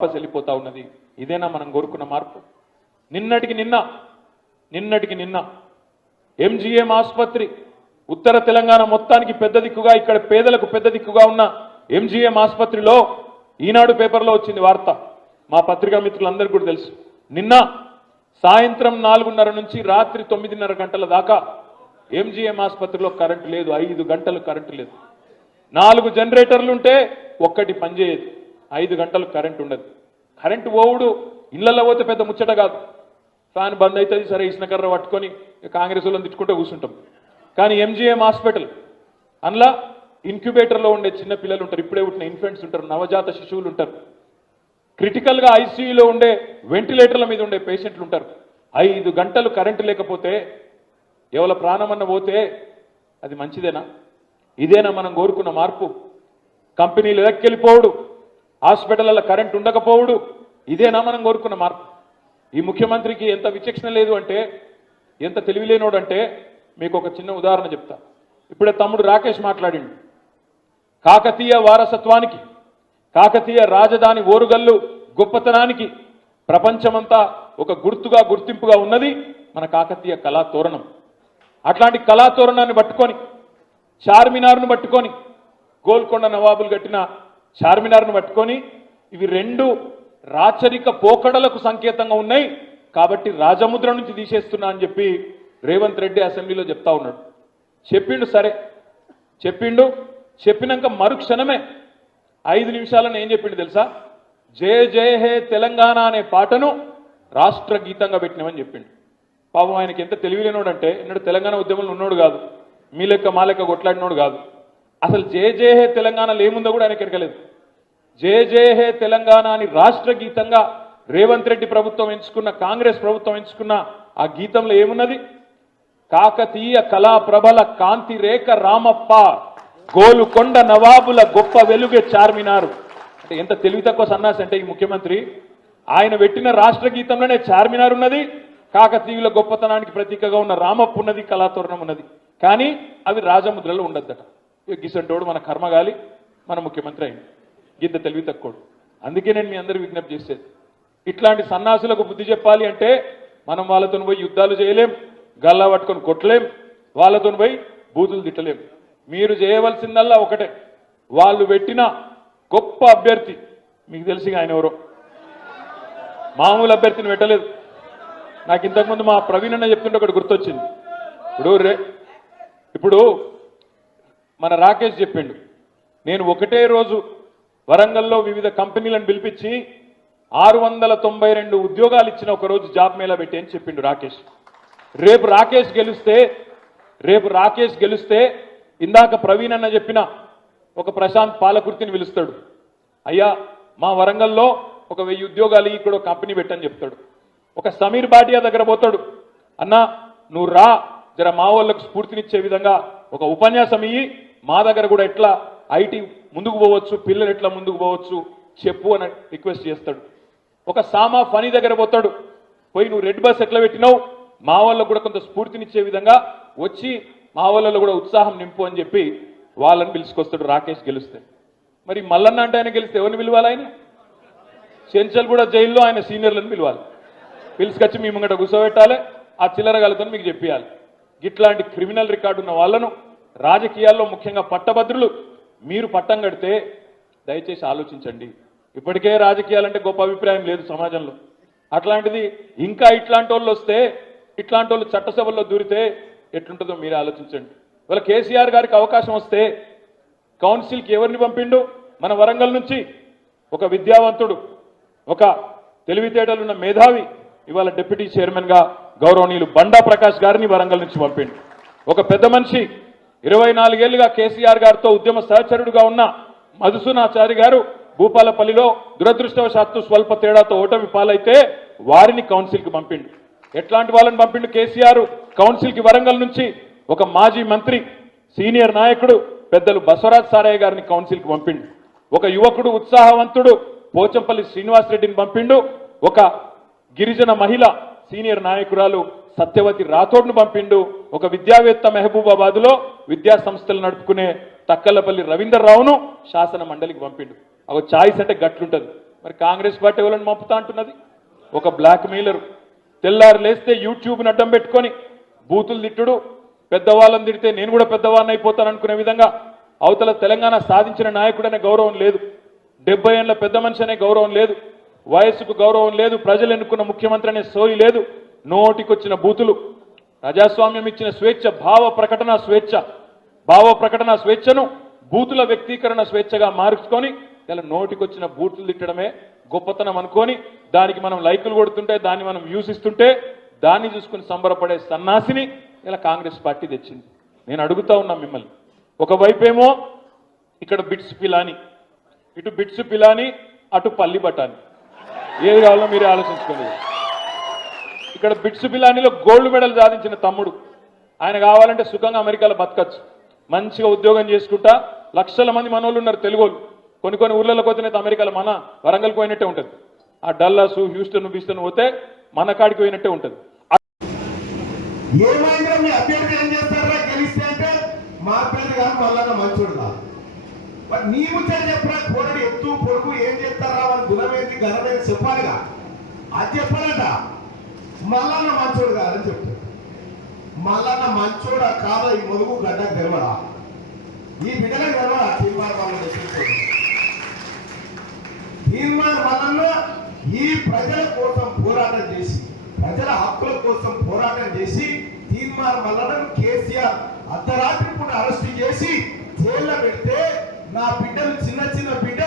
వాపస్ వెళ్ళిపోతా ఉన్నది. ఇదేనా మనం కోరుకున్న మార్పు? నిన్నటికి నిన్న నిన్నటికి నిన్న. ఎంజీఎం ఆసుపత్రి ఉత్తర తెలంగాణ మొత్తానికి పెద్ద దిక్కుగా ఇక్కడ పేదలకు పెద్ద దిక్కుగా ఉన్న ఎంజీఎం ఆసుపత్రిలో ఈనాడు పేపర్లో వచ్చింది వార్త. మా పత్రికా మిత్రులందరికీ కూడా తెలుసు. నిన్న సాయంత్రం నాలుగున్నర నుంచి రాత్రి తొమ్మిదిన్నర గంటల దాకా ఎంజీఎం ఆసుపత్రిలో కరెంటు లేదు. ఐదు గంటలు కరెంటు లేదు. నాలుగు జనరేటర్లు ఉంటే ఒక్కటి పనిచేయదు. ఐదు గంటలు కరెంట్ ఉండదు. కరెంటు పోవుడు ఇళ్ళల్లో పోతే పెద్ద ముచ్చట కాదు. ఫ్యాన్ బంద్ అవుతుంది సరే ఇసునకర్ర పట్టుకొని కాంగ్రెస్ వాళ్ళని తిట్టుకుంటూ కూర్చుంటాం. కానీ ఎంజీఎం హాస్పిటల్ అందులో ఇన్క్యుబేటర్లో ఉండే చిన్న పిల్లలు ఉంటారు ఇప్పుడే పుట్టిన ఇన్ఫెంట్స్ ఉంటారు నవజాత శిశువులు ఉంటారు. క్రిటికల్గా ఐసీయూలో ఉండే వెంటిలేటర్ల మీద ఉండే పేషెంట్లు ఉంటారు. ఐదు గంటలు కరెంటు లేకపోతే ఎవరి ప్రాణమన్న పోతే అది మంచిదేనా? ఇదేనా మనం కోరుకున్న మార్పు? కంపెనీలు ఎక్కెళ్ళిపోవడు హాస్పిటల్లో కరెంట్ ఉండకపోవుడు. ఇదేనా మనం కోరుకున్న మార్పు. ఈ ముఖ్యమంత్రికి ఎంత విచక్షణ లేదు అంటే ఎంత తెలివిలేనోడు అంటే మీకు ఒక చిన్న ఉదాహరణ చెప్తా. ఇప్పుడే తమ్ముడు రాకేష్ మాట్లాడిండు. కాకతీయ వారసత్వానికి కాకతీయ రాజధాని ఓరుగల్లు గొప్పతనానికి ప్రపంచమంతా ఒక గుర్తుగా గుర్తింపుగా ఉన్నది మన కాకతీయ కళా తోరణం. అట్లాంటి కళా తోరణాన్ని పట్టుకొని చార్మినార్ను పట్టుకొని గోల్కొండ నవాబులు కట్టిన చార్మినార్ను పట్టుకొని ఇవి రెండు రాచరిక పోకడలకు సంకేతంగా ఉన్నాయి. కాబట్టి రాజముద్ర నుంచి తీసేస్తున్నా అని చెప్పి రేవంత్ రెడ్డి అసెంబ్లీలో చెప్తా ఉన్నాడు. చెప్పిండు సరే. చెప్పిండు. చెప్పినాక మరుక్షణమే ఐదు నిమిషాలను ఏం చెప్పిండు తెలుసా? జయ జయ హే తెలంగాణ అనే పాటను రాష్ట్ర గీతంగా పెట్టినామని చెప్పిండు. పాపం ఆయనకి ఎంత తెలివిలేనోడంటే ఎన్నడు తెలంగాణ ఉద్యమంలో ఉన్నోడు కాదు. మీ లెక్క మా లెక్క కొట్లాడినోడు కాదు. అసలు జేజేహే హే తెలంగాణలో ఏముందో కూడా ఆయనకి ఎరకలేదు జేజేహే హే తెలంగాణ అని రాష్ట్ర గీతంగా రేవంత్ రెడ్డి ప్రభుత్వం ఎంచుకున్న కాంగ్రెస్ ప్రభుత్వం ఎంచుకున్న ఆ గీతంలో ఏమున్నది? కాకతీయ కళా ప్రబల కాంతి రేఖ రామప్ప గోలుకొండ నవాబుల గొప్ప వెలుగే చార్మినారు. అంటే ఎంత తెలివి తక్కువ సన్నాసి అంటే ఈ ముఖ్యమంత్రి ఆయన పెట్టిన రాష్ట్ర గీతంలోనే చార్మినార్ ఉన్నది కాకతీయుల గొప్పతనానికి ప్రతీకగా ఉన్న రామప్ప ఉన్నది కళాతోరణం ఉన్నది. కానీ అవి రాజముద్రలో ఉండద్దట. గిసంటోడు మన కర్మగాలి మన ముఖ్యమంత్రి అయింది గింత తెలివి తక్కువడు. అందుకే నేను మీ అందరూ విజ్ఞప్తి చేసేది. ఇట్లాంటి సన్నాసులకు బుద్ధి చెప్పాలి అంటే మనం వాళ్ళతో పోయి యుద్ధాలు చేయలేం గల్లా పట్టుకొని కొట్టలేం వాళ్ళతో పోయి బూతులు తిట్టలేం. మీరు చేయవలసిందల్లా ఒకటే. వాళ్ళు పెట్టిన గొప్ప అభ్యర్థి మీకు తెలిసి ఆయన ఎవరో? మామూలు అభ్యర్థిని పెట్టలేదు. నాకు ఇంతకుముందు మా ప్రవీణ్ అన్న చెప్తుంటే ఒకటి గుర్తొచ్చింది. ఇప్పుడు రే ఇప్పుడు మన రాకేష్ చెప్పిండు నేను ఒకటే రోజు వరంగల్లో వివిధ కంపెనీలను పిలిపించి ఆరు వందల తొంభై రెండు ఉద్యోగాలు ఇచ్చిన ఒక రోజు జాబ్ మేళా పెట్టి అని చెప్పిండు రాకేష్. రేపు రాకేష్ గెలిస్తే రేపు రాకేష్ గెలిస్తే ఇందాక ప్రవీణ్ అన్న చెప్పిన ఒక ప్రశాంత్ పాలకుర్తిని పిలుస్తాడు. అయ్యా మా వరంగల్లో ఒక వెయ్యి ఉద్యోగాలు ఇక్కడ ఒక కంపెనీ పెట్టని చెప్తాడు. ఒక సమీర్ బాటియా దగ్గర పోతాడు. అన్నా నువ్వు రా జర మా వాళ్ళకు స్ఫూర్తినిచ్చే విధంగా ఒక ఉపన్యాసం ఇయ్యి. మా దగ్గర కూడా ఎట్లా ఐటీ ముందుకు పోవచ్చు పిల్లలు ఎట్లా ముందుకు పోవచ్చు చెప్పు అని రిక్వెస్ట్ చేస్తాడు. ఒక సామా ఫనీ దగ్గర పోతాడు. పోయి నువ్వు రెడ్ బస్ ఎట్లా పెట్టినావు? మా వాళ్ళకు కూడా కొంత స్ఫూర్తినిచ్చే విధంగా వచ్చి మా వాళ్ళలో కూడా ఉత్సాహం నింపు అని చెప్పి వాళ్ళని పిలుచుకొస్తాడు రాకేష్ గెలిస్తే. మరి మల్లన్న అంటే ఆయన గెలిస్తే ఎవరిని పిలవాలి ఆయన? చెంచల్ కూడా జైల్లో ఆయన సీనియర్లను పిలవాలి. పిలుచుకొచ్చి మీ ముంగట కూర్చోబెట్టాలి ఆ చిల్లరగాలతో మీకు చెప్పాలి ఇట్లాంటి క్రిమినల్ రికార్డు ఉన్న వాళ్ళను రాజకీయాల్లో ముఖ్యంగా పట్టభద్రులు మీరు పట్టం కడితే దయచేసి ఆలోచించండి. ఇప్పటికే రాజకీయాలంటే గొప్ప అభిప్రాయం లేదు సమాజంలో. అట్లాంటిది ఇంకా ఇట్లాంటి వాళ్ళు వస్తే ఇట్లాంటి వాళ్ళు చట్టసభల్లో దూరితే ఎట్లుంటుందో మీరు ఆలోచించండి. ఇవాళ కేసీఆర్ గారికి అవకాశం వస్తే కౌన్సిల్కి ఎవరిని పంపిండు? మన వరంగల్ నుంచి ఒక విద్యావంతుడు ఒక తెలివితేటలున్న మేధావి ఇవాళ డిప్యూటీ చైర్మన్గా గౌరవనీయులు బండా ప్రకాష్ గారిని వరంగల్ నుంచి పంపిండు. ఒక పెద్ద మనిషి ఇరవై నాలుగేళ్ళుగా కేసీఆర్ గారితో ఉద్యమ సహచరుడుగా ఉన్న మధుసూనాచారి గారు భూపాలపల్లిలో దురదృష్టవశాత్తు స్వల్ప తేడాతో ఓటమి పాలైతే వారిని కౌన్సిల్కి పంపిండు. ఎట్లాంటి వాళ్ళని పంపిండు కేసీఆర్? కౌన్సిల్కి వరంగల్ నుంచి ఒక మాజీ మంత్రి సీనియర్ నాయకుడు పెద్దలు బసవరాజ్ సారయ్య గారిని కౌన్సిల్కి పంపిండు. ఒక యువకుడు ఉత్సాహవంతుడు పోచంపల్లి శ్రీనివాస్ రెడ్డిని పంపిండు. ఒక గిరిజన మహిళ సీనియర్ నాయకురాలు సత్యవతి రాథోడ్ను పంపిండు. ఒక విద్యావేత్త మహబూబాబాద్లో విద్యా సంస్థలు నడుపుకునే తక్కలపల్లి రవీందర్ రావును శాసన మండలికి పంపిండు. ఒక చాయిస్ అంటే గట్లుంటది. మరి కాంగ్రెస్ పార్టీ వాళ్ళని పంపుతా అంటున్నది? ఒక బ్లాక్ మెయిలర్. తెల్లారు లేస్తే యూట్యూబ్ని అడ్డం పెట్టుకొని బూతులు తిట్టుడు. పెద్దవాళ్ళని తిడితే నేను కూడా పెద్దవాళ్ళని అయిపోతాను అనుకునే విధంగా అవతల తెలంగాణ సాధించిన నాయకుడనే గౌరవం లేదు. డెబ్బై ఏళ్ళ పెద్ద మనిషి అనే గౌరవం లేదు. వయస్సుకు గౌరవం లేదు ప్రజలు ఎన్నుకున్న ముఖ్యమంత్రి అనే సోయి లేదు నోటికొచ్చిన బూతులు. ప్రజాస్వామ్యం ఇచ్చిన స్వేచ్ఛ భావ ప్రకటన స్వేచ్ఛ. భావ ప్రకటన స్వేచ్ఛను బూతుల వ్యక్తీకరణ స్వేచ్ఛగా మార్చుకొని ఇలా నోటికొచ్చిన బూతులు తిట్టడమే గొప్పతనం అనుకొని దానికి మనం లైకులు కొడుతుంటే దాన్ని మనం వ్యూస్ ఇస్తుంటే దాన్ని చూసుకుని సంబరపడే సన్నాసిని ఇలా కాంగ్రెస్ పార్టీ తెచ్చింది. నేను అడుగుతా ఉన్నా మిమ్మల్ని. ఒకవైపేమో ఇక్కడ బిట్స్ పిలాని. ఇటు బిట్స్ పిలాని అటు పల్లి బటాని ఏది కావాలో మీరే ఆలోచించుకోండి. ఇక్కడ బిట్స్ పిలానిలో గోల్డ్ మెడల్ సాధించిన తమ్ముడు. ఆయన కావాలంటే సుఖంగా అమెరికాలో బతకచ్చు. మంచిగా ఉద్యోగం చేసుకుంటా లక్షల మంది మనోళ్ళు ఉన్నారు తెలుగోళ్ళు. కొన్ని కొన్ని ఊళ్ళలోకి వచ్చినట్టు అమెరికాలో మన వరంగల్కి పోయినట్టే ఉంటుంది. ఆ డల్లాస్ హ్యూస్టన్ బీస్టన్ పోతే మన కాడికి పోయినట్టే ఉంటుంది. మా పేరు కాదు మళ్ళా చెప్పరా? కోడడు ఎత్తు ఘనమైన చెప్పాలిగా. అది చెప్పాలంట. మల్లన్న మంచోడు కాదని చెప్తాడు మల్లన్న మంచోడ కాదా ఈ మొదుగు గడ్డకు తెలవడా ఈ బిడ్డలకు తెలవడా తీర్మానం వాళ్ళని తీర్మానం మల్లన్న ఈ ప్రజల కోసం పోరాటం చేసి ప్రజల హక్కుల కోసం పోరాటం చేసి తీర్మానం మల్లన్నను కేసీఆర్ అర్ధరాత్రి పూట అరెస్ట్ చేసి జైల్లో పెడితే నా బిడ్డలు చిన్న చిన్న బిడ్డ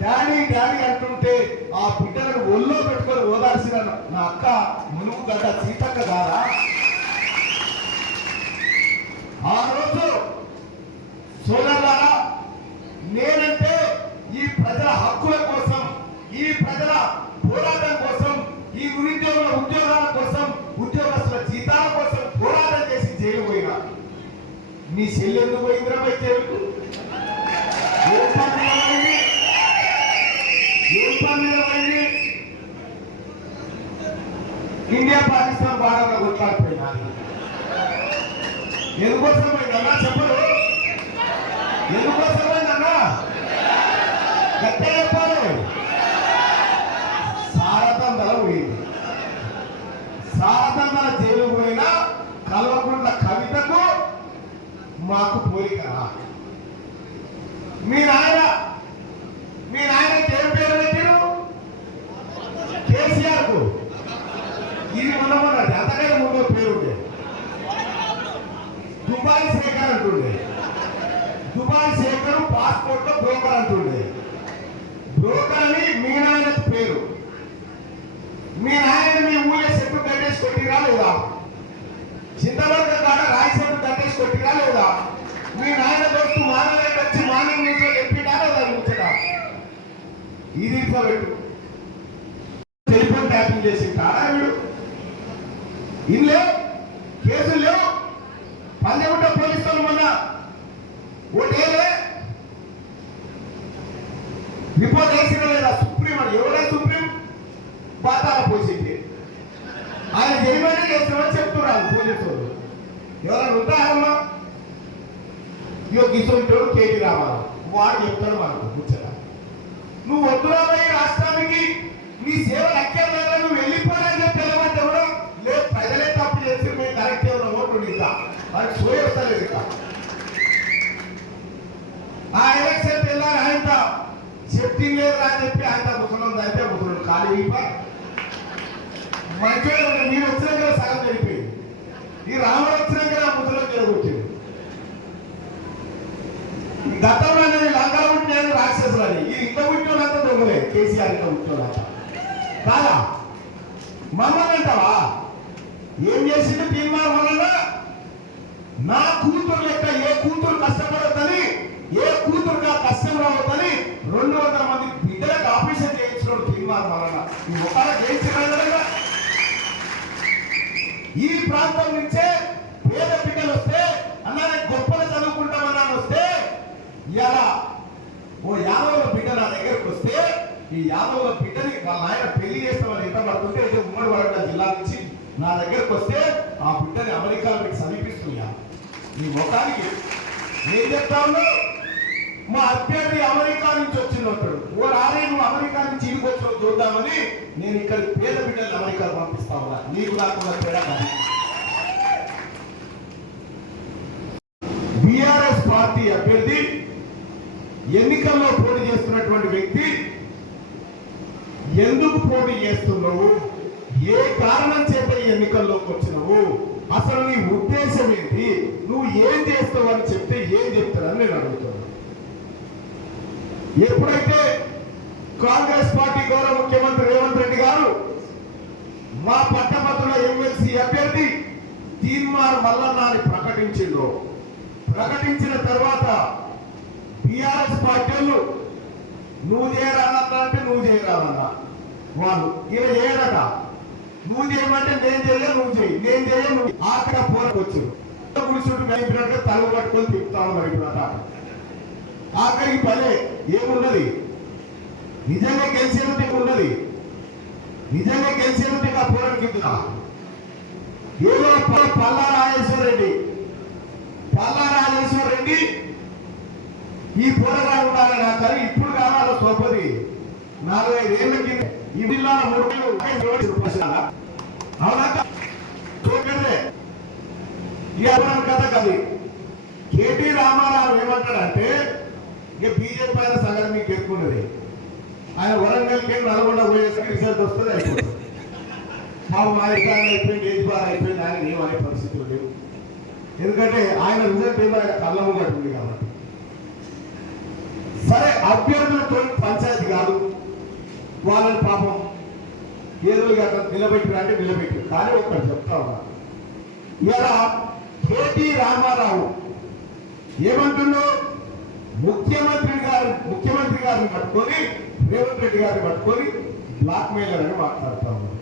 డాడీ డాడీ అంటుంటే ఆ బిడ్డలను ఒళ్ళో పెట్టుకొని ఓదాల్సిన నా అక్క మునుగు గడ్డ సీతక్క కాదా ఆ రోజు సోదరులారా నేనంటే ఈ ప్రజల హక్కుల కోసం ఈ ప్రజల పోరాటం కోసం ఈ నిరుద్యోగుల ఉద్యోగాల కోసం ఉద్యోగస్తుల జీతాల కోసం పోరాటం చేసి జైలు పోయినా. మీ చెల్లెందుకు పోయిందిరా జైలుకు ఏం పని మీద పోయింది? ఏం పని మీద పోయింది? ఇండియా పాకిస్తాన్ బాగా కొట్లాడిపోయినా ఎందుకోసం పోయిందన్నా చెప్పరు ఎందుకోసం పోయిందన్నా గట్టే చెప్పాలి సారథందల పోయింది జైలు పోయిన కల్వకుంట్ల కవితకు మాకు పోలిక మీ నాయన మీ నాయన ఏం పేరు పెట్టారు కేసీఆర్కు ఇది ఉన్నమన్నది అంతకంటే ముందు పేరు ఉండే దుబాయ్ శేఖర్ అంటుండే దుబాయ్ శేఖర్ పాస్పోర్ట్లో బ్రోకర్ అంటుండే బ్రోకర్ అని మీ నాయన పేరు మీ నాయన మీ ఊళ్ళో చెట్టు కట్టేసి కొట్టిరా లేదా చింతవర్గ కాడ రాయి చెట్టు కట్టేసి కొట్టిరా లేదా మీ నాయన దోస్తు మానవుడు వచ్చి మానవ నుంచి చెప్పినా లేదా ముచ్చట ఈ దీంట్లో పెట్టు. టెలిఫోన్ ట్యాపింగ్ చేసి కాడా వీడు? ఇల్లే కేసులు లేవు. పంజగుట్ట పోలీసు వాళ్ళు మొన్న ఓటేలే రిపోర్ట్ వేసిన లేదా? సుప్రీం అని ఎవరే సుప్రీం? పాతాల పోసింది ఆయన జరిమానా చేస్తామని చెప్తున్నారు పోలీసు వాళ్ళు. ఎవరైనా ఉంటారమ్మా ఇగో కిశోర్ కేటీ రామారావు. వాడు చెప్తాడు మనకు కూర్చొని. నువ్వు వద్దురాబోయే రాష్ట్రానికి. నీ సేవలు అక్కర్లేదా నువ్వు వెళ్ళిపోయాలని చెప్పి తెలవంటే కూడా లేదు ప్రజలే తప్పు చేసి మేము కరెక్ట్ ఉన్న ఓట్లు నీకా వారికి సోయ వస్తలేదు ఇక. ఆ ఎలక్షన్ వెళ్ళారు ఆయన చెప్పింగ్ లేదు అని చెప్పి ఆయన ముసలం అయితే ముసలం ఖాళీ అయిపోయి మంచిగా మీరు వచ్చినాక సగం జరిపోయింది ఈ రాముడు వచ్చినాక నా ముసలం జరగొచ్చింది. గతంలో దొంగలే కేసీఆర్ ఇంత కాదా? మమ్మల్ని అంటావా? ఏం చేసింది తీర్మానం వలన నా కూతురు లెక్క ఏ కూతురు కష్టపడద్దని ఏ కూతురుగా కష్టం రావద్దని రెండు వందల మంది బిడ్డలకు ఆపరేషన్ చేయించిన తీర్మానం వలన ఈ ఒకళ్ళ చేయించిన ఈ ప్రాంతం నుంచే పేద బిడ్డలు వస్తే అన్నారే గొప్పలు చదువుకుంటామన్నాను వస్తే ఇలా ఓ యాదవుల బిడ్డ నా దగ్గరకు వస్తే ఈ యాదవుల బిడ్డని వాళ్ళ ఆయన పెళ్ళి చేస్తామని ఎంత పడుతుంటే అయితే ఉమ్మడి వరంగల్ జిల్లా నుంచి నా దగ్గరకు వస్తే ఆ బిడ్డని అమెరికాలో మీకు సమీపిస్తున్నా నీ ముఖానికి ఏం చెప్తా మా అభ్యర్థి అమెరికా నుంచి వచ్చినప్పుడు ఓ రాలే నువ్వు అమెరికా నుంచి ఇంటికి చూద్దామని నేను ఇక్కడ పేద బిడ్డలు అమెరికా పంపిస్తా ఉన్నా. నీకు నాకు తేడా బీఆర్ఎస్ పార్టీ అభ్యర్థి ఎన్నికల్లో పోటీ చేస్తున్నటువంటి వ్యక్తి ఎందుకు పోటీ చేస్తున్నావు? ఏ కారణం చేత ఈ ఎన్నికల్లోకి వచ్చినావు? అసలు నీ ఉద్దేశం ఏంటి? నువ్వు ఏం చేస్తావు అని చెప్తే ఏం చెప్తారని నేను అడుగుతున్నాను ఎప్పుడైతే కాంగ్రెస్ పార్టీ గౌరవ ముఖ్యమంత్రి రేవంత్ రెడ్డి గారు మా పట్టభద్రుల ఎమ్మెల్సీ అభ్యర్థి తీర్మార్ మల్లన్నాని ప్రకటించిండ్రు. ప్రకటించిన తర్వాత టిఆర్ఎస్ పార్టీలు నువ్వు చేయరాదన్నా అంటే నువ్వు చేయరానన్నా వాళ్ళు. ఈయన చేయడట నువ్వు చేయమంటే నేను చేయ నువ్వు చేయి. నేను చేయ నువ్వు ఆఖరి పోరకు వచ్చారు గుడిచుట్టు మేపినట్టుగా తల పట్టుకొని తిప్పుతాను మరి ఇప్పుడు అట ఆఖరికి పదే ఏమున్నది? నిజంగా గెలిచేది ఉన్నది నిజంగా గెలిచేది ఆ పోరానికి ఇద్దురా ఏదో పల్లా రాజేశ్వర రెడ్డి పల్లా రాజేశ్వర రెడ్డి ఈ పోరాటాలు ఉండాలని అంటారు ఇప్పుడు కావాలి సోపది. నాలుగైదు ఏళ్ళ కింద ఈ జిల్లాల మూడు అవునా చూడండి ఈ కథ కది కేటీ రామారావు ఏమంటాడంటే ఇక బీజేపీ ఆయన సగం మీకు ఎక్కున్నది ఆయన వరంగల్కి నల్గొండ పోయేసరికి రిజల్ట్ వస్తుంది అయిపోతుంది మాకు మా అధికారం అయిపోయింది ఏజ్ బాగా అయిపోయింది ఆయన ఏమనే పరిస్థితులు లేవు ఎందుకంటే ఆయన రిజల్ట్ ఏమో ఆయన కళ్ళ ఉంది కాబట్టి సరే అభ్యర్థులతో పంచాయతీ కాదు. వాళ్ళని పాపం ఏదో నిలబెట్టిన అంటే నిలబెట్టి కానీ ఒకటి చెప్తా ఉన్నా. ఇవాళ కేటీ రామారావు ఏమంటున్నావు ముఖ్యమంత్రి గారు ముఖ్యమంత్రి గారిని పట్టుకొని రేవంత్ రెడ్డి గారిని పట్టుకొని బ్లాక్ మెయిలర్ అని మాట్లాడుతా ఉన్నారు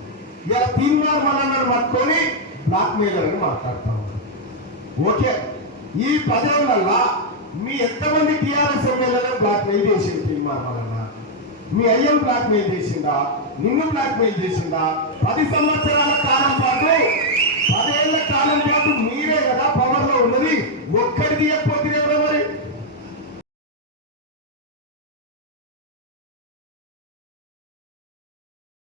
ఇలా తీర్మార్ మల్లన్నను పట్టుకొని బ్లాక్ మెయిలర్ అని మాట్లాడుతా ఉన్నారు ఓకే ఈ పదేళ్ళలో మీ ఎంతమంది టీఆర్ఎస్ ఎమ్మెల్యేలను బ్లాక్ మెయిల్ చేసింది తీర్మార్ మల్లన్న? మీ అయ్యం బ్లాక్ మెయిల్ చేసిందా నిన్ను బ్లాక్ మెయిల్ చేసిందా? పది సంవత్సరాల కాలం పాటు కాలం పాటు